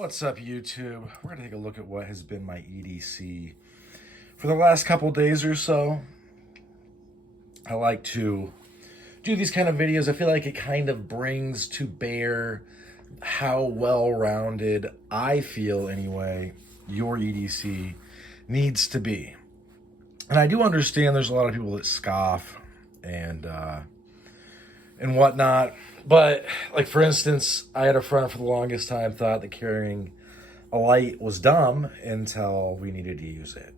What's up, YouTube? We're gonna take a look at what has been my EDC for the last couple days or so. I like to do these kind of videos. I feel like it kind of brings to bear how well-rounded I feel, anyway, your EDC needs to be. And I do understand there's a lot of people that scoff and whatnot. But, like, for instance, I had a friend for the longest time thought that carrying a light was dumb until we needed to use it.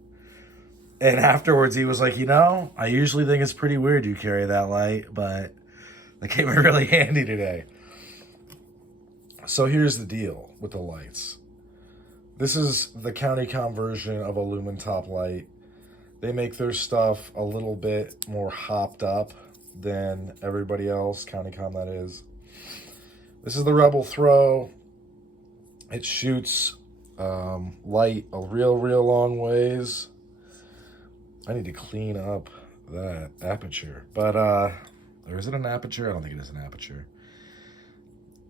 And afterwards, he was like, I usually think it's pretty weird you carry that light, but that came in really handy today. So here's the deal with the lights. This is the CountyCom version of a lumen top light. They make their stuff a little bit more hopped up than everybody else, CountyCom that is. This is the Rebel Throw. It shoots light a real long ways. I need to clean up that aperture. But, or is it an aperture? I don't think it is an aperture.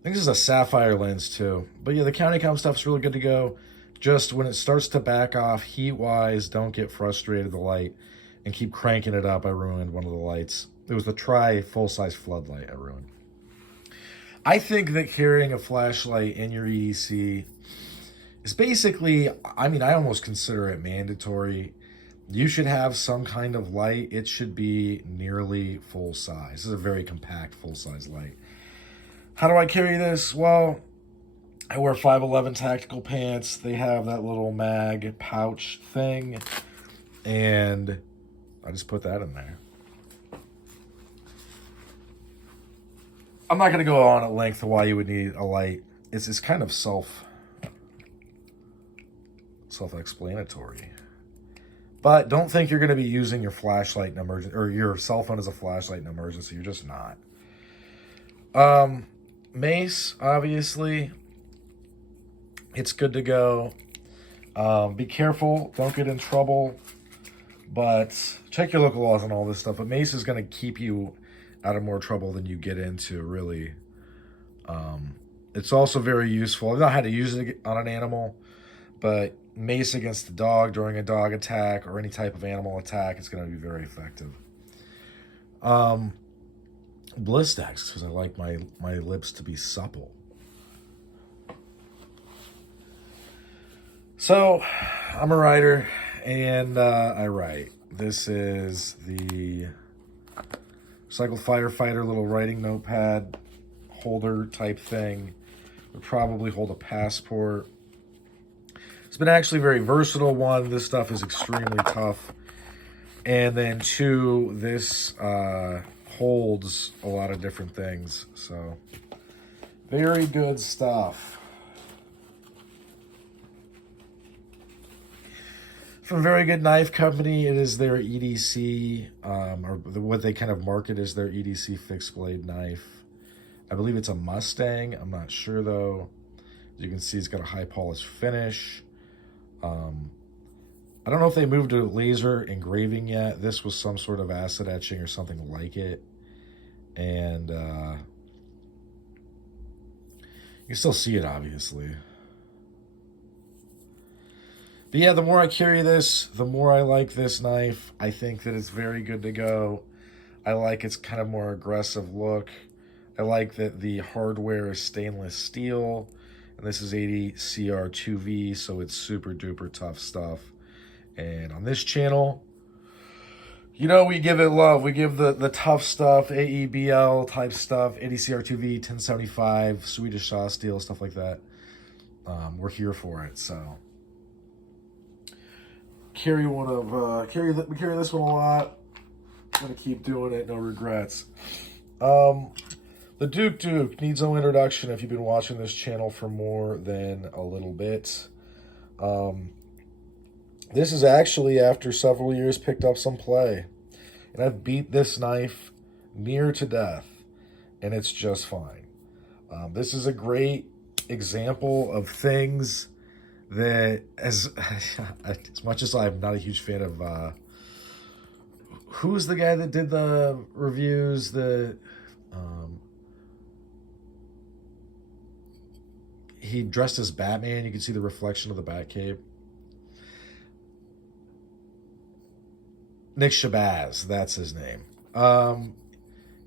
I think this is a sapphire lens too. But yeah, the CountyCom stuff's really good to go. Just when it starts to back off heat-wise, don't get frustrated with the light and keep cranking it up. I ruined one of the lights. It was the Tri full-size floodlight I ruined. I think that carrying a flashlight in your EDC is basically, I almost consider it mandatory. You should have some kind of light. It should be nearly full size. This is a very compact full-size light. How do I carry this? Well, I wear 511 tactical pants. They have that little mag pouch thing, and I just put that in there. I'm not going to go on at length why you would need a light. It's kind of self-explanatory. But don't think you're going to be using your flashlight in emergency, or your cell phone as a flashlight in emergency. You're just not. Mace, obviously, it's good to go. Be careful. Don't get in trouble. But check your local laws and all this stuff. But mace is going to keep you out of more trouble than you get into, really. It's also very useful. I've not had to use it on an animal, but mace against a dog during a dog attack or any type of animal attack is going to be very effective. Blistex, because I like my lips to be supple. So, I'm a writer, and I write. This is the Cycle Firefighter little writing notepad holder type thing. Would probably hold a passport. It's been actually a very versatile one. This stuff is extremely tough. And then two, this holds a lot of different things. So, very good stuff. From a very good knife company, it is their EDC, or what they kind of market as their EDC fixed blade knife. I believe it's a Mustang. I'm not sure though. As you can see, it's got a high polish finish. I don't know if they moved to laser engraving yet. This was some sort of acid etching or something like it. And you can still see it, obviously. But yeah, the more I carry this, the more I like this knife. I think that it's very good to go. I like its kind of more aggressive look. I like that the hardware is stainless steel. And this is 80 CR2V, so it's super duper tough stuff. And on this channel, we give it love. We give the tough stuff, AEBL type stuff, 80 CR2V, 1075, Swedish saw steel, stuff like that. We're here for it, so. We carry this one a lot. I'm gonna keep doing it, no regrets. The Duke needs no introduction if you've been watching this channel for more than a little bit. This is actually, after several years, picked up some play. And I've beat this knife near to death, and it's just fine. This is a great example of things that, as much as I'm not a huge fan of, who's the guy that did the reviews that, he dressed as Batman. You can see the reflection of the Batcave. Nick Shabazz, that's his name.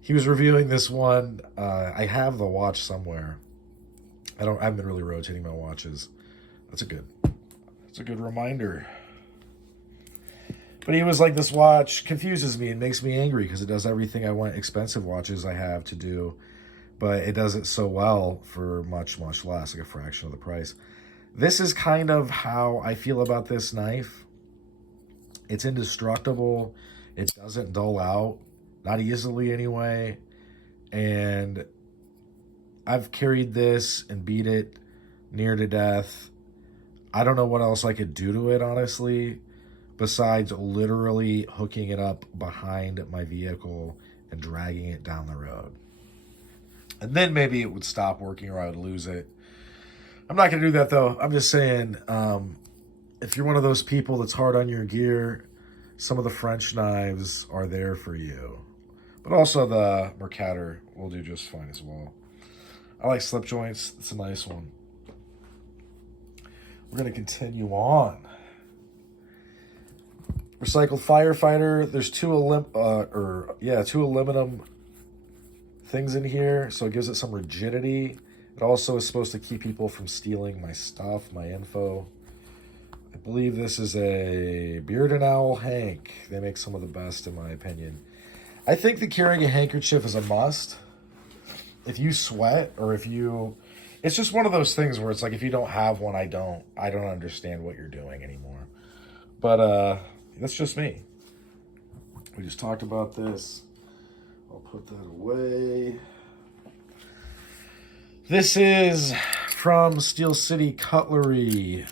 He was reviewing this one. I have the watch somewhere. I haven't been really rotating my watches. That's a good reminder. But he was like, this watch confuses me and makes me angry because it does everything I want expensive watches I have to do, but it does it so well for much, much less, like a fraction of the price. This is kind of how I feel about this knife. It's indestructible. It doesn't dull out, not easily anyway. And I've carried this and beat it near to death. I don't know what else I could do to it, honestly, besides literally hooking it up behind my vehicle and dragging it down the road. And then maybe it would stop working or I would lose it. I'm not going to do that, though. I'm just saying, if you're one of those people that's hard on your gear, some of the French knives are there for you. But also the Mercator will do just fine as well. I like slip joints. It's a nice one. We're going to continue on. Recycled Firefighter. There's two aluminum things in here, so it gives it some rigidity. It also is supposed to keep people from stealing my stuff, my info. I believe this is a Beard and Owl Hank. They make some of the best, in my opinion. I think that carrying a handkerchief is a must. If you sweat, or if you... It's just one of those things where it's like, if you don't have one, I don't understand what you're doing anymore. But that's just me. We just talked about this. I'll put that away. This is from Steel City Cutlery.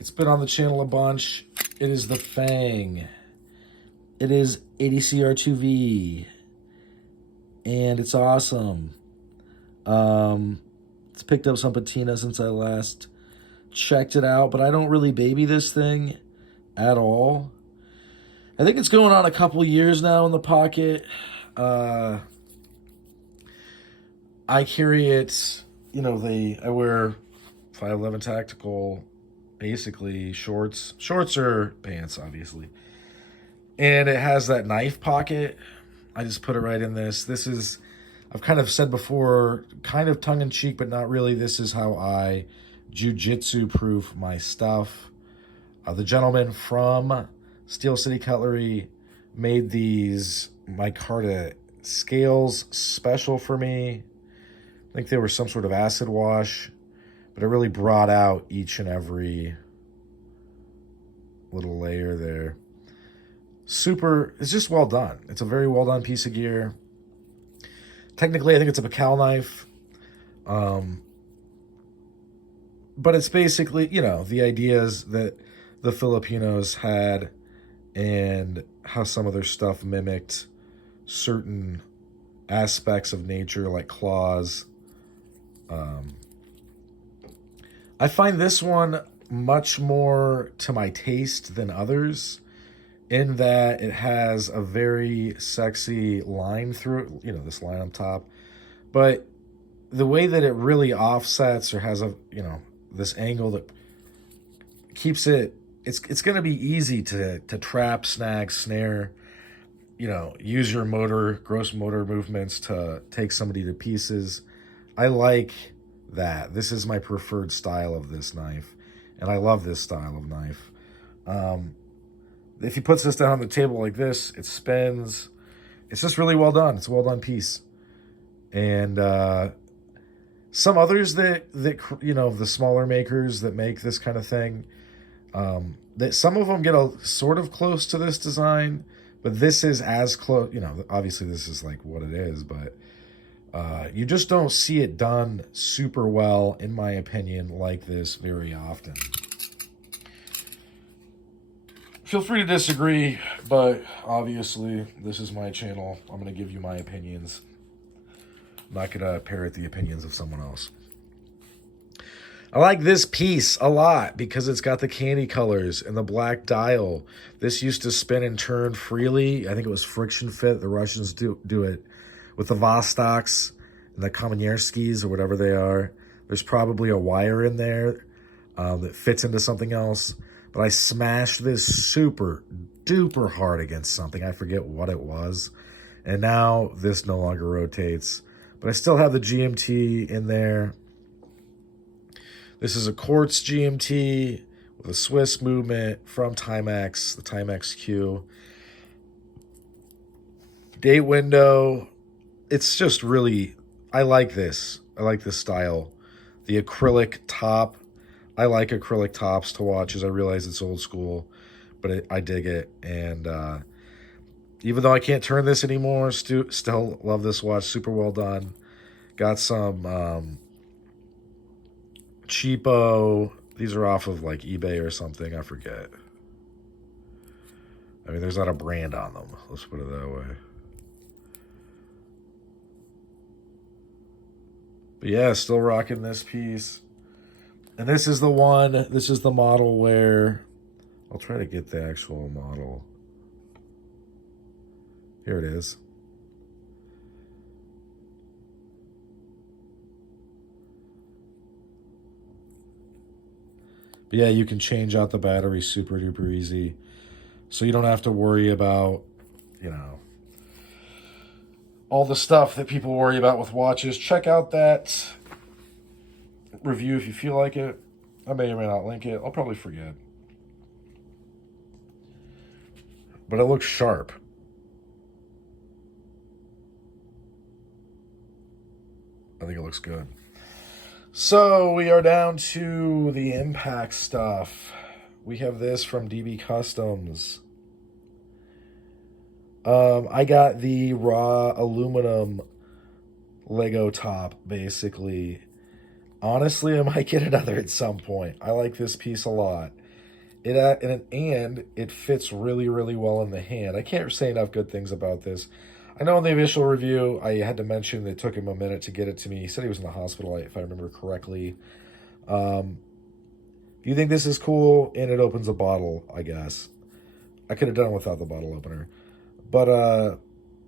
It's been on the channel a bunch. It is the Fang. It is EDC R2V. And it's awesome. It's picked up some patina since I last checked it out, but I don't really baby this thing at all. I think it's going on a couple years now in the pocket. I carry it, I wear 511 tactical, basically shorts or pants, obviously. And it has that knife pocket. I just put it right in this. This is, I've kind of said before, kind of tongue-in-cheek, but not really. This is how I jiu-jitsu proof my stuff. The gentleman from Steel City Cutlery made these micarta scales special for me. I think they were some sort of acid wash, but it really brought out each and every little layer there. It's just well done. It's a very well done piece of gear. Technically, I think it's a Bacal knife. But it's basically, the ideas that the Filipinos had and how some of their stuff mimicked certain aspects of nature, like claws. I find this one much more to my taste than others, in that it has a very sexy line through it, this line on top. But the way that it really offsets or has this angle that keeps it's going to be easy to trap, snag, snare, use your gross motor movements to take somebody to pieces. I like that. This is my preferred style of this knife, and I love this style of knife. If he puts this down on the table like this, it spins. It's just really well done. It's a well done piece. And some others that the smaller makers that make this kind of thing, that some of them get sort of close to this design, but this is as close. Obviously this is like what it is, but you just don't see it done super well, in my opinion, like this very often. Feel free to disagree, but obviously this is my channel. I'm going to give you my opinions. I'm not going to parrot the opinions of someone else. I like this piece a lot because it's got the candy colors and the black dial. This used to spin and turn freely. I think it was friction fit. The Russians do it with the Vostoks and the Kamenyerskis or whatever they are. There's probably a wire in there that fits into something else. But I smashed this super duper hard against something. I forget what it was. And now this no longer rotates. But I still have the GMT in there. This is a quartz GMT with a Swiss movement from Timex, the Timex Q. Date window. It's just really, I like this. I like this style. The acrylic top. I like acrylic tops to watch as I realize it's old school, but I dig it. And even though I can't turn this anymore, still love this watch. Super well done. Got some cheapo. These are off of like eBay or something. I forget. I mean, there's not a brand on them. Let's put it that way. But yeah, still rocking this piece. And this is the one, this is the model where, I'll try to get the actual model. Here it is. But yeah, you can change out the battery super duper easy. So you don't have to worry about, you know, all the stuff that people worry about with watches. Check out that review if you feel like it. I may or may not link it. I'll probably forget. But it looks sharp. I think it looks good. So we are down to the impact stuff. We have this from DB Customs. I got the raw aluminum Lego top, basically. Honestly, I might get another at some point. I like this piece a lot. And it fits really, really well in the hand. I can't say enough good things about this. I know in the initial review, I had to mention it took him a minute to get it to me. He said he was in the hospital, if I remember correctly. If you think this is cool, and it opens a bottle, I guess. I could have done it without the bottle opener. But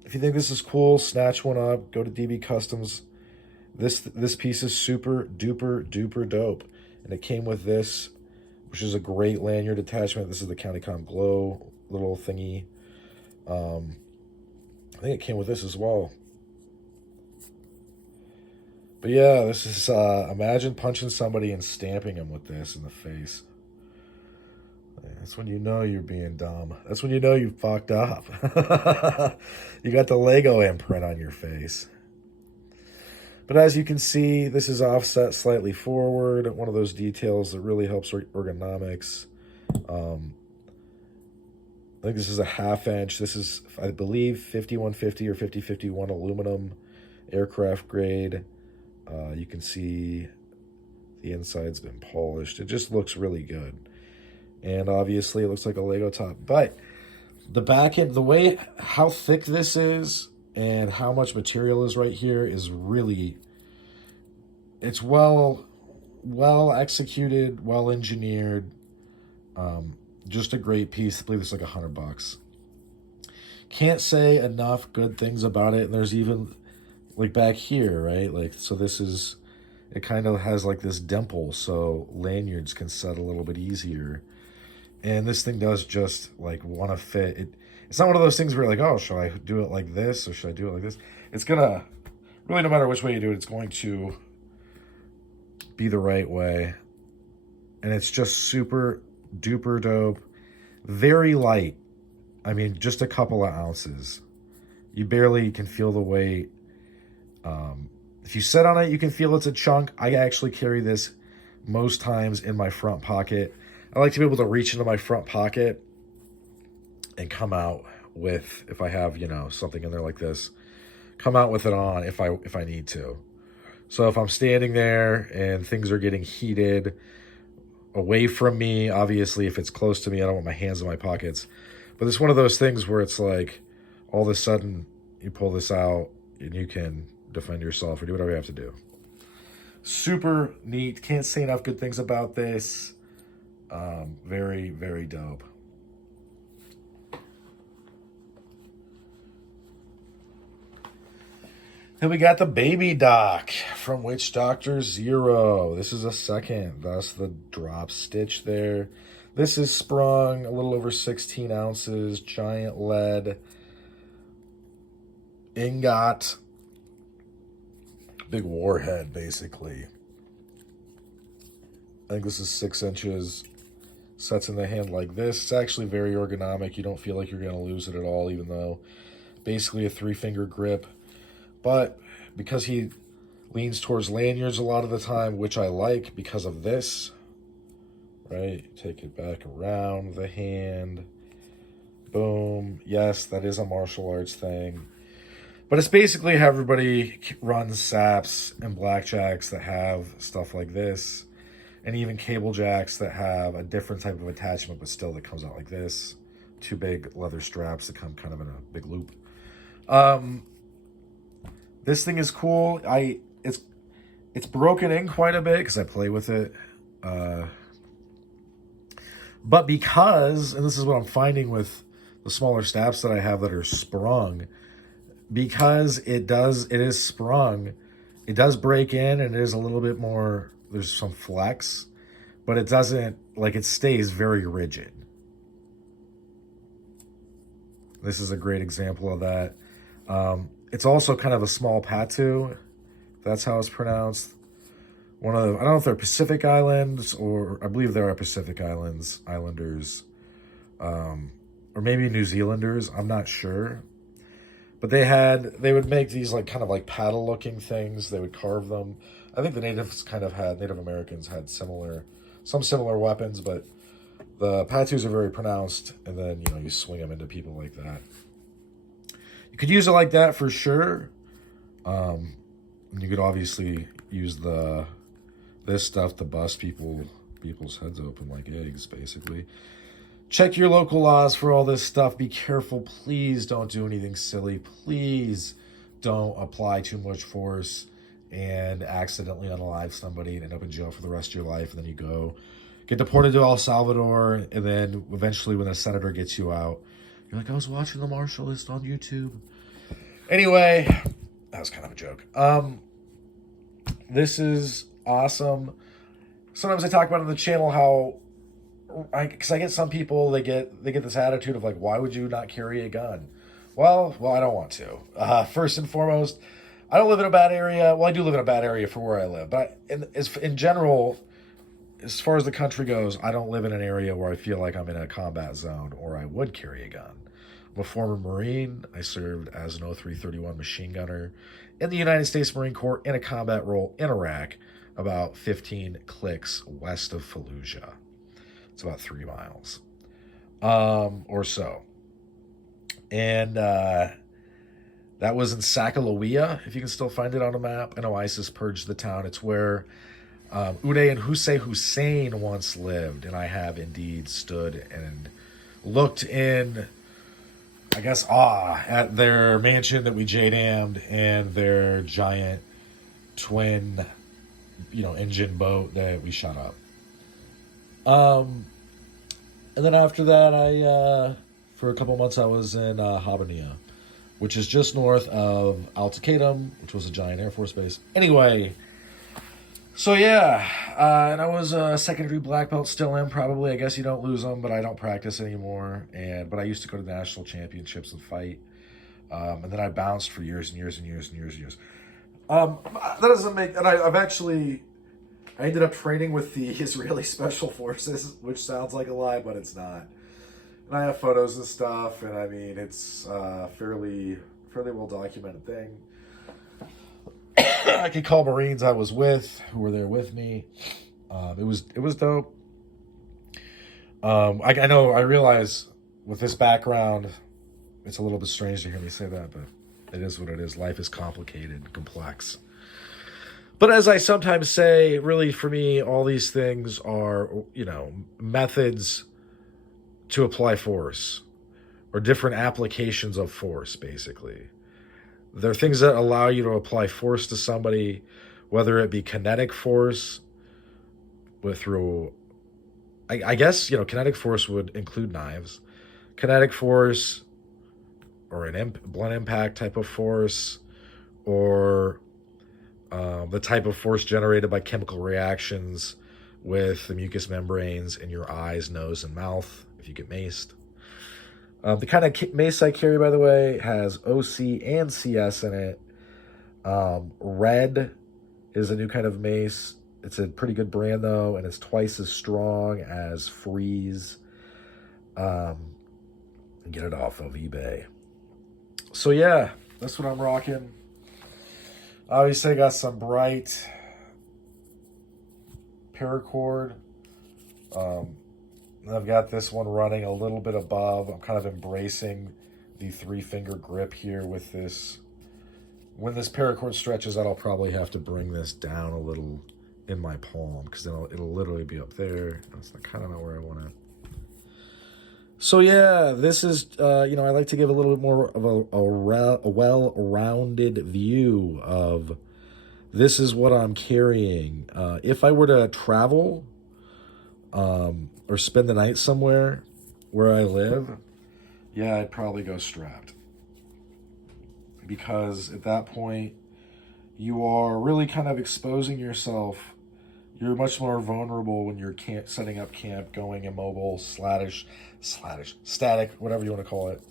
if you think this is cool, snatch one up. Go to DB Customs. This piece is super duper duper dope. And it came with this, which is a great lanyard attachment. This is the CountyCom Glow little thingy. I think it came with this as well. But yeah, this is, imagine punching somebody and stamping them with this in the face. That's when you know you're being dumb. That's when you know you fucked up. You got the Lego imprint on your face. But as you can see, this is offset slightly forward. One of those details that really helps ergonomics. I think this is a 1/2 inch. This is, I believe, 5150 or 5051 aluminum aircraft grade. You can see the inside's been polished. It just looks really good. And obviously it looks like a Lego top. But the back end, the way, how thick this is and how much material is right here is really, it's well executed, well engineered. Just a great piece. I believe it's like $100. Can't say enough good things about it. And there's even like back here, right? Like, so this is, it kind of has like this dimple, so lanyards can set a little bit easier. And this thing does just like want to fit. It's not one of those things where you're like, oh, should I do it like this or should I do it like this? It's gonna, really no matter which way you do it, it's going to be the right way. And it's just super duper dope. Very light. I mean, just a couple of ounces. You barely can feel the weight. If you sit on it, you can feel it's a chunk. I actually carry this most times in my front pocket. I like to be able to reach into my front pocket and come out with, if I have, you know, something in there like this, come out with it on if I need to. So if I'm standing there and things are getting heated away from me, obviously if it's close to me, I don't want my hands in my pockets. But it's one of those things where it's like all of a sudden you pull this out and you can defend yourself or do whatever you have to do. Super neat. Can't say enough good things about this. Very, very dope. And we got the Baby Doc from Witch Doctor Zero. This is a second, thus the drop stitch there. This is sprung, a little over 16 ounces, giant lead, ingot, big warhead, basically. I think this is 6 inches. Sets in the hand like this. It's actually very ergonomic. You don't feel like you're going to lose it at all, even though basically a 3-finger grip. But because he leans towards lanyards a lot of the time, which I like because of this, right? Take it back around the hand. Boom. Yes, that is a martial arts thing. But it's basically how everybody runs saps and blackjacks that have stuff like this. And even cable jacks that have a different type of attachment, but still that comes out like this. 2 big leather straps that come kind of in a big loop. This thing is cool. It's broken in quite a bit because I play with it. But because, and this is what I'm finding with the smaller snaps that I have that are sprung, because it is sprung, it does break in and it is a little bit more, there's some flex, but it doesn't, like, it stays very rigid. This is a great example of that. It's also kind of a small patu. That's how it's pronounced. One of the, I don't know if they're Pacific Islands, or I believe there are Pacific Islanders, or maybe New Zealanders. I'm not sure. But they would make these like kind of like paddle looking things. They would carve them. I think the Native Americans had some similar weapons, but the patus are very pronounced, and then, you know, you swing them into people like that. You could use it like that for sure. You could obviously use this stuff to bust people's heads open like eggs, basically. Check your local laws for all this stuff. Be careful. Please don't do anything silly. Please don't apply too much force and accidentally unalive somebody and end up in jail for the rest of your life. And then you get deported to El Salvador. And then eventually when the senator gets you out, you're like, I was watching the martial list on YouTube. Anyway, that was kind of a joke. This is awesome. Sometimes I talk about on the channel how, because I get some people, they get this attitude of like, why would you not carry a gun? Well, I don't want to. First and foremost, I don't live in a bad area. Well, I do live in a bad area for where I live, but in general, as far as the country goes, I don't live in an area where I feel like I'm in a combat zone or I would carry a gun. I'm a former Marine. I served as an 0331 machine gunner in the United States Marine Corps in a combat role in Iraq, about 15 clicks west of Fallujah. It's about 3 miles or so. And that was in Sacagawea, if you can still find it on a map. I know ISIS purged the town. It's where Uday and Hussein once lived. And I have indeed stood and looked in, I guess, awe at their mansion that we J-damned and their giant twin, engine boat that we shot up. And then after that, for a couple months, I was in Habbaniyah, which is just north of Al-Taqaddum, which was a giant Air Force base. Anyway, so yeah, and I was a second-degree black belt, still am probably. I guess you don't lose them, but I don't practice anymore. But I used to go to national championships and fight. And then I bounced for years and years and years and years and years. That doesn't make, and I ended up training with the Israeli Special Forces, which sounds like a lie, but it's not. And I have photos and stuff, and I mean, it's a fairly well documented thing. I could call Marines I was with, who were there with me. It was dope. I realize with this background, it's a little bit strange to hear me say that, but it is what it is. Life is complicated, complex. But as I sometimes say, really for me, all these things are, methods to apply force, or different applications of force, basically. They're things that allow you to apply force to somebody, whether it be kinetic force, I guess, kinetic force would include knives, kinetic force, or blunt impact type of force, or the type of force generated by chemical reactions with the mucous membranes in your eyes, nose, and mouth if you get maced. The kind of mace I carry, by the way, has OC and CS in it. Red is a new kind of mace. It's a pretty good brand, though, and it's twice as strong as Freeze. Get it off of eBay. So, yeah, that's what I'm rocking. Obviously, I got some bright paracord. I've got this one running a little bit above. I'm kind of embracing the 3-finger grip here with this. When this paracord stretches out, I'll probably have to bring this down a little in my palm because then it'll literally be up there. That's kind of not where I want it. So yeah, this is, I like to give a little bit more of a well-rounded view of this is what I'm carrying. If I were to travel or spend the night somewhere where I live, yeah, I'd probably go strapped. Because at that point, you are really kind of exposing yourself. You're much more vulnerable when you're setting up camp, going immobile, static, whatever you want to call it.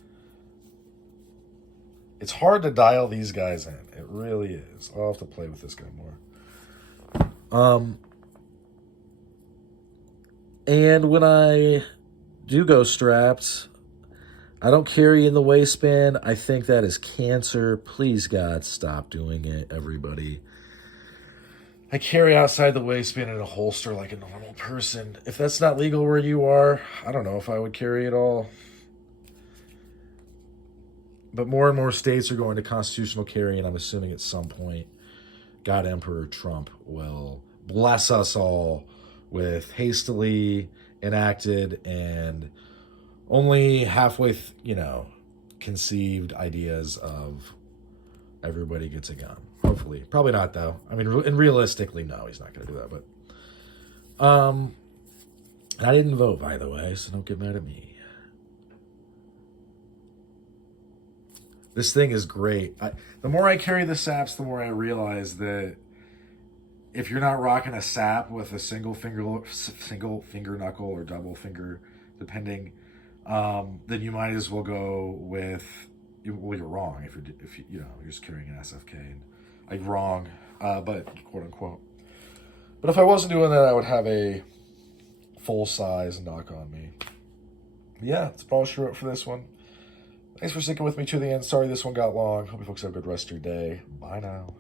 It's hard to dial these guys in. It really is. I'll have to play with this guy more. And when I do go strapped, I don't carry in the waistband. I think that is cancer. Please, God, stop doing it, everybody. I carry outside the waistband in a holster like a normal person. If that's not legal where you are, I don't know if I would carry it all. But more and more states are going to constitutional carry, and I'm assuming at some point, God Emperor Trump will bless us all with hastily enacted and only halfway, conceived ideas of everybody gets a gun. Hopefully. Probably not, though. I mean, and realistically, no, he's not going to do that. But, I didn't vote, by the way, so don't get mad at me. This thing is great. The more I carry the saps, the more I realize that if you're not rocking a sap with a single finger knuckle or double finger, depending, then you might as well go with. Well, you're wrong if you're just carrying an SFK and wrong, but quote unquote. But if I wasn't doing that, I would have a full size knock on me. But yeah, that's all she wrote for this one. Thanks for sticking with me to the end. Sorry this one got long. Hope you folks have a good rest of your day. Bye now.